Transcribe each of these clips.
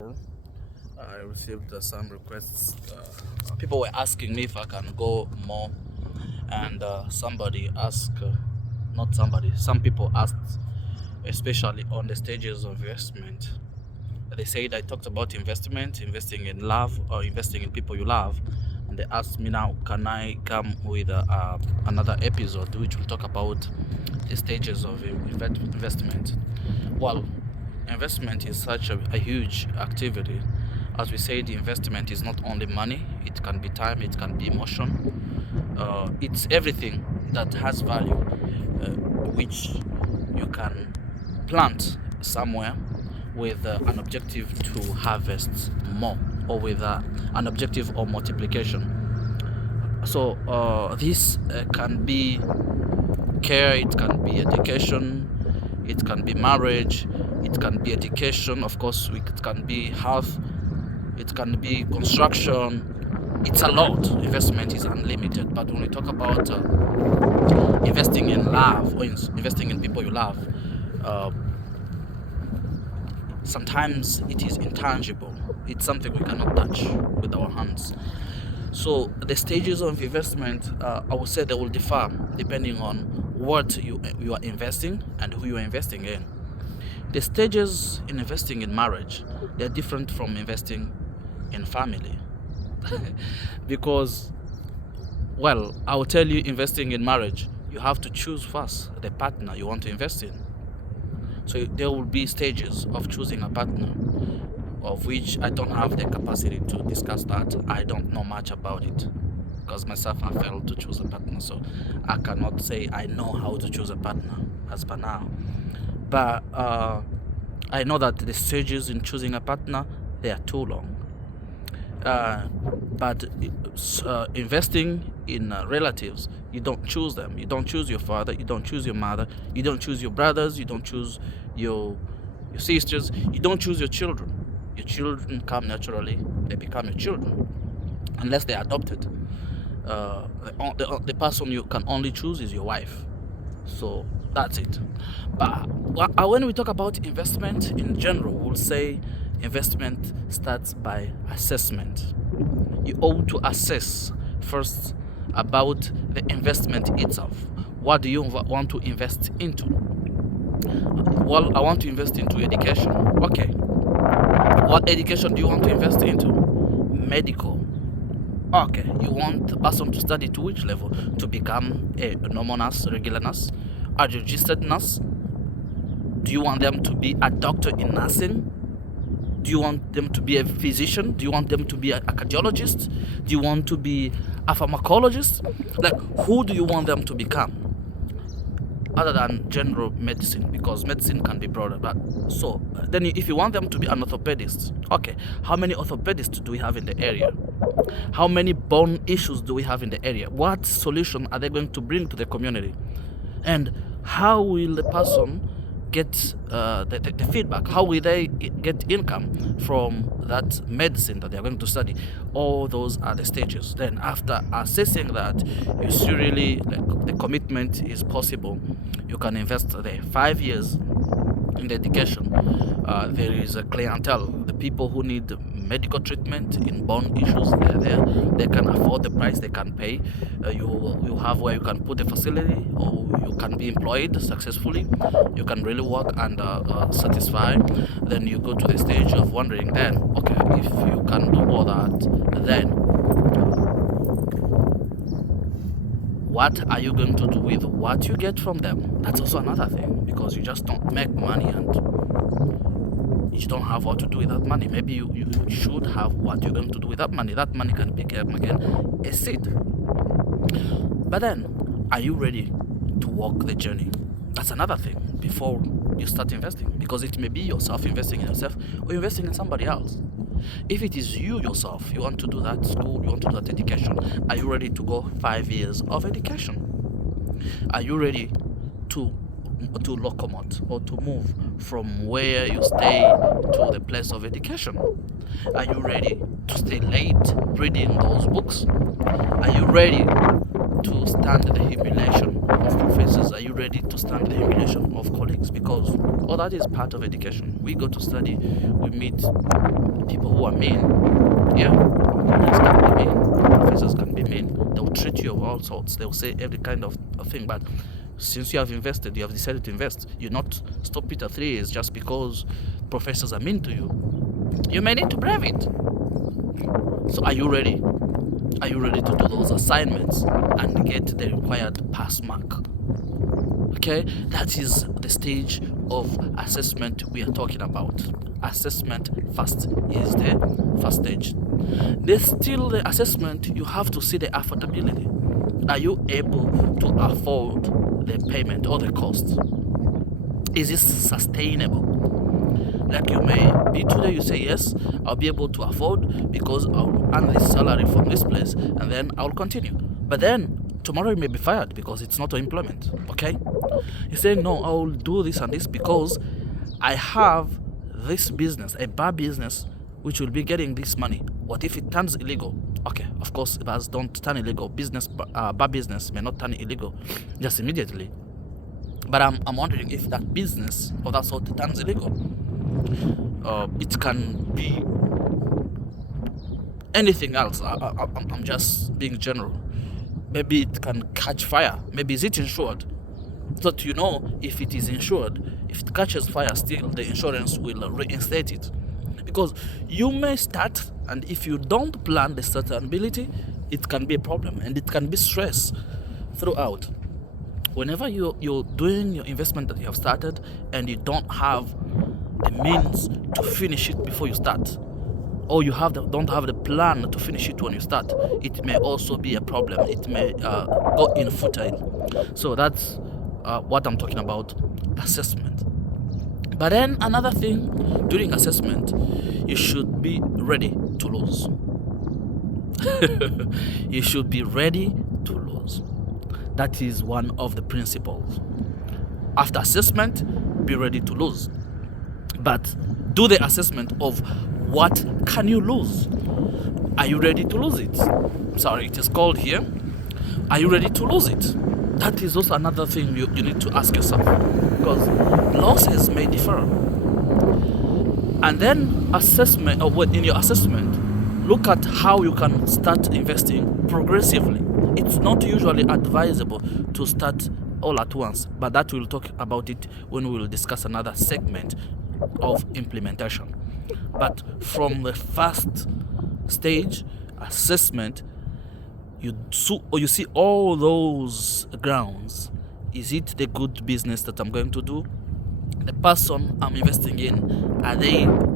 I received some requests. People were asking me if I can go more, and somebody asked, not somebody, some people asked, especially on the stages of investment. They said I talked about investment, investing in love, or investing in people you love, and they asked me now, can I come with another episode which will talk about the stages of investment? Well, investment is such a huge activity. As we said, investment is not only money, it can be time, it can be emotion. It's everything that has value, which you can plant somewhere with an objective to harvest more, or with an objective of multiplication. So this can be care, it can be education, it can be marriage, it can be education, of course, it can be health, it can be construction. It's a lot. Investment is unlimited. But when we talk about investing in love, or investing in people you love, uh, sometimes it is intangible. It's something we cannot touch with our hands. So the stages of investment, I would say they will differ depending on what you are investing and who you are investing in. The stages in investing in marriage, they're different from investing in family. Because, well, I will tell you, investing in marriage, you have to choose first the partner you want to invest in. So there will be stages of choosing a partner, of which I don't have the capacity to discuss that. I don't know much about it, because myself I failed to choose a partner, so I cannot say I know how to choose a partner as per now. But I know that the stages in choosing a partner, they are too long. But investing in relatives, you don't choose them. You don't choose your father, you don't choose your mother, you don't choose your brothers, you don't choose your sisters, you don't choose your children. Your children come naturally, they become your children, unless they're adopted. The person you can only choose is your wife. So that's it. But when we talk about investment in general, we'll say investment starts by assessment. You ought to assess first about the investment itself. What do you want to invest into? Well, I want to invest into education. Okay. What education do you want to invest into? Medical. Okay. You want the person to study to which level? To become a normal nurse, regular nurse, a registered nurse? Do you want them to be a doctor in nursing? Do you want them to be a physician? Do you want them to be a cardiologist? Do you want to be a pharmacologist? Like, who do you want them to become? Other than general medicine, because medicine can be broader. But so then, if you want them to be an orthopedist, okay, how many orthopedists do we have in the area? How many bone issues do we have in the area? What solution are they going to bring to the community? And how will the person get the feedback? How will they get income from that medicine that they are going to study? All those are the stages. Then after assessing that, you see really like the commitment is possible, you can invest the 5 years in the education. There is a clientele, the people who need medical treatment in bone issues, they're there. They can afford the price, they can pay. You have where you can put the facility, or you can be employed successfully. You can really work and satisfy. Then you go to the stage of wondering, then okay, if you can do all that, then what are you going to do with what you get from them? That's also another thing, because you just don't make money and you don't have what to do with that money. Maybe you should have what you're going to do with that money. That money can become again a seed. But then, are you ready to walk the journey? That's another thing before you start investing, because it may be yourself investing in yourself, or investing in somebody else. If it is you yourself, you want to do that school, you want to do that education, are you ready to go 5 years of education? Are you ready to locomote, or to move from where you stay to the place of education? Are you ready to stay late reading those books? Are you ready to stand the humiliation of professors? Are you ready to stand the humiliation of colleagues? Because all that is part of education. We go to study, we meet people who are mean. Yeah, colleagues can be mean, professors can be mean. They will treat you of all sorts. They will say every kind of thing. But since you have invested, you have decided to invest, you not stop it at 3 years just because professors are mean to you. You may need to brave it. So are you ready? Are you ready to do those assignments and get the required pass mark? Okay, that is the stage of assessment we are talking about. Assessment first is the first stage. There's still the assessment. You have to see the affordability. Are you able to afford the payment or the cost? Is this sustainable? Like you may be today, you say, yes, I'll be able to afford because I'll earn this salary from this place and then I'll continue. But then tomorrow you may be fired because it's not employment. Okay? You say, no, I'll do this and this because I have this business, a bar business, which will be getting this money. What if it turns illegal? Okay, of course, bars don't turn illegal. Bar business may not turn illegal just immediately. But I'm wondering if that business of that sort turns illegal. It can be anything else. I'm just being general. Maybe it can catch fire. Maybe is it insured? So that you know if it is insured, if it catches fire, still the insurance will reinstate it. Because you may start, and if you don't plan the sustainability, it can be a problem and it can be stress throughout. Whenever you're doing your investment that you have started and you don't have the means to finish it before you start, or you don't have the plan to finish it when you start, it may also be a problem. It may go infertile. So that's what I'm talking about, assessment. But then another thing, during assessment, you should be ready to lose. You should be ready to lose. That is one of the principles. After assessment, be ready to lose. But do the assessment of what can you lose. Are you ready to lose it? Sorry, it is called here. Are you ready to lose it? That is also another thing you need to ask yourself, because losses may differ. And then assessment, or in your assessment, look at how you can start investing progressively. It's not usually advisable to start all at once, but that we'll talk about it when we will discuss another segment of implementation. But from the first stage, assessment, you see all those grounds. Is it the good business that I'm going to do? The person I'm investing in,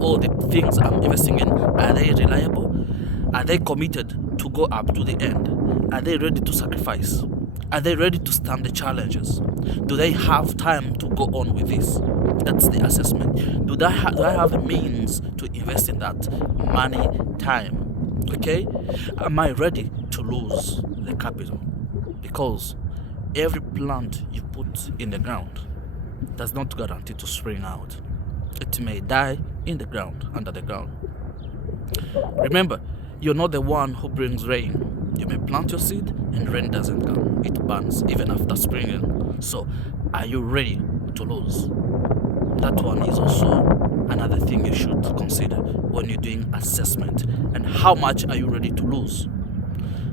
all the things I'm investing in, are they reliable? Are they committed to go up to the end? Are they ready to sacrifice? Are they ready to stand the challenges? Do they have time to go on with this? That's the assessment. Do I have the means to invest in that money, time? Okay? Am I ready to lose the capital? Because every plant you put in the ground does not guarantee to spring out. It may die in the ground, under the ground. Remember, you're not the one who brings rain. You may plant your seed and rain doesn't come. It burns even after springing. So, are you ready to lose? That one is also another thing you should consider when you're doing assessment. And how much are you ready to lose?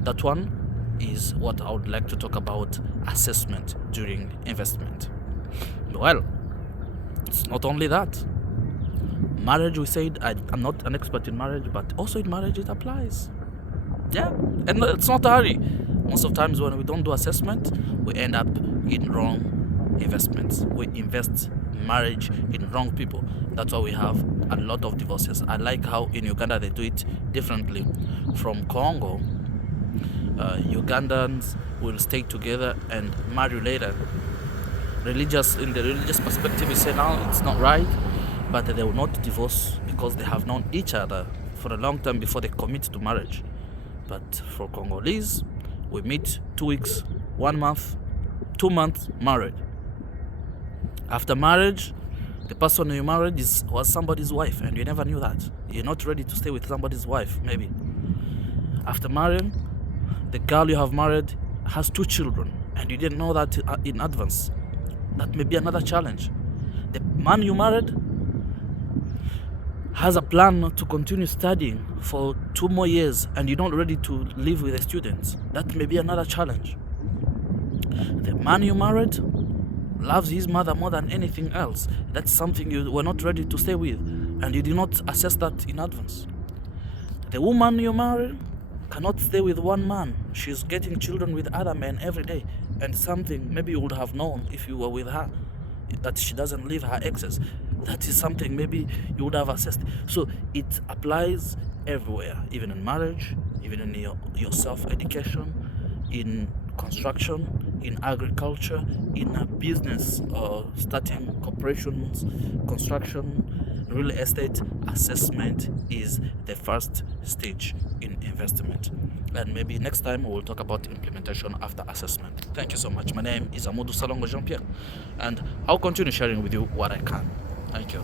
That one is what I would like to talk about, assessment during investment. Well, it's not only that. Marriage, we said, I'm not an expert in marriage, but also in marriage it applies. Yeah, and it's not a hurry. Most of the times when we don't do assessment, we end up in wrong investments. We invest marriage in wrong people. That's why we have a lot of divorces. I like how in Uganda they do it differently from Congo. Ugandans will stay together and marry later. In the religious perspective, we say now it's not right, but they will not divorce because they have known each other for a long time before they commit to marriage. But for Congolese, we meet 2 weeks, 1 month, 2 months, married. After marriage, the person you married was somebody's wife, and you never knew that. You're not ready to stay with somebody's wife, maybe. After marrying, the girl you have married has 2 children and you didn't know that in advance, that may be another challenge. The man you married has a plan to continue studying for 2 more years and you're not ready to live with the students. That may be another challenge. The man you married loves his mother more than anything else. That's something you were not ready to stay with and you did not assess that in advance. The woman you married cannot stay with one man. She's getting children with other men every day, and something maybe you would have known if you were with her, that she doesn't leave her exes. That is something maybe you would have assessed. So it applies everywhere, even in marriage, even in your self-education, in construction, in agriculture, in a business, starting corporations, construction, real estate. Assessment is the first stage in investment. And maybe next time we'll talk about implementation after assessment. Thank you so much. My name is Amadou Salongo Jean-Pierre, and I'll continue sharing with you what I can. Thank you.